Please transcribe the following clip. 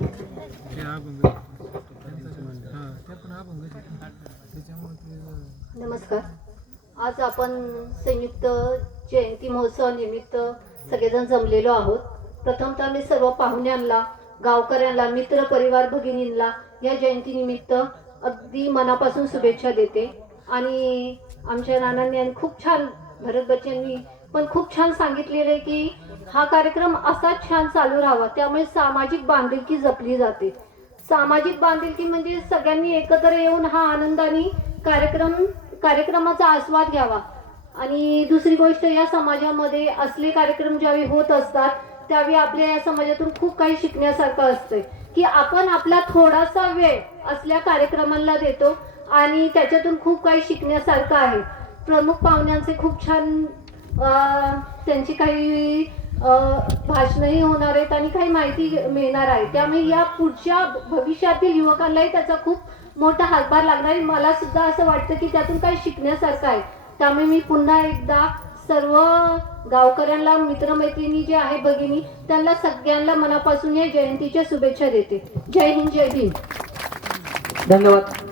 ते अभंग ते पण अभंग त्याच्यामुळे ते नमस्कार. आज आपण संयुक्त जयंती महोत्सव निमित्त सगळेजण जमलेलो आहोत. प्रथमतः मी सर्व पाहुण्यांना गावकऱ्यांना मित्र परिवार भगिनींना या जयंतीनिमित्त अगदी मनापासून शुभेच्छा देते. आणि आमच्या नानांनी आणि खूप छान भरत बच्चांनी पण खूप छान सांगितलेलं आहे की हा कार्यक्रम असाच छान चालू राहावा. त्यामुळे सामाजिक बांधिलकी जपली जाते. सामाजिक बांधिलकी म्हणजे सगळ्यांनी एकत्र येऊन हा आनंदाने कार्यक्रम कार्यक्रमाचा आस्वाद घ्यावा. आणि दुसरी गोष्ट या समाजामध्ये असले कार्यक्रम ज्यावेळी होत असतात त्यावेळी आपल्या या समाजातून खूप काही शिकण्यासारखं असतंय. की आपण आपला थोडासा वेळ असल्या कार्यक्रमांना देतो आणि त्याच्यातून खूप काही शिकण्यासारखं आहे. प्रमुख पाहुण्यांचे खूप छान त्यांची काही भाषणही होणार आहेत आणि काही माहिती मिळणार आहे. त्यामुळे या पुढच्या भविष्यातील युवकांनाही त्याचा खूप मोठा हातभार लागणार आहे. मला सुद्धा असं वाटतं की त्यातून काही शिकण्यासारखं आहे. त्यामुळे मी पुन्हा एकदा सर्व गावकऱ्यांना मित्रमैत्रिणी जे आहे भगिनी त्यांना सगळ्यांना मनापासून या जयंतीच्या शुभेच्छा देते. जय हिंद जय भीम. धन्यवाद.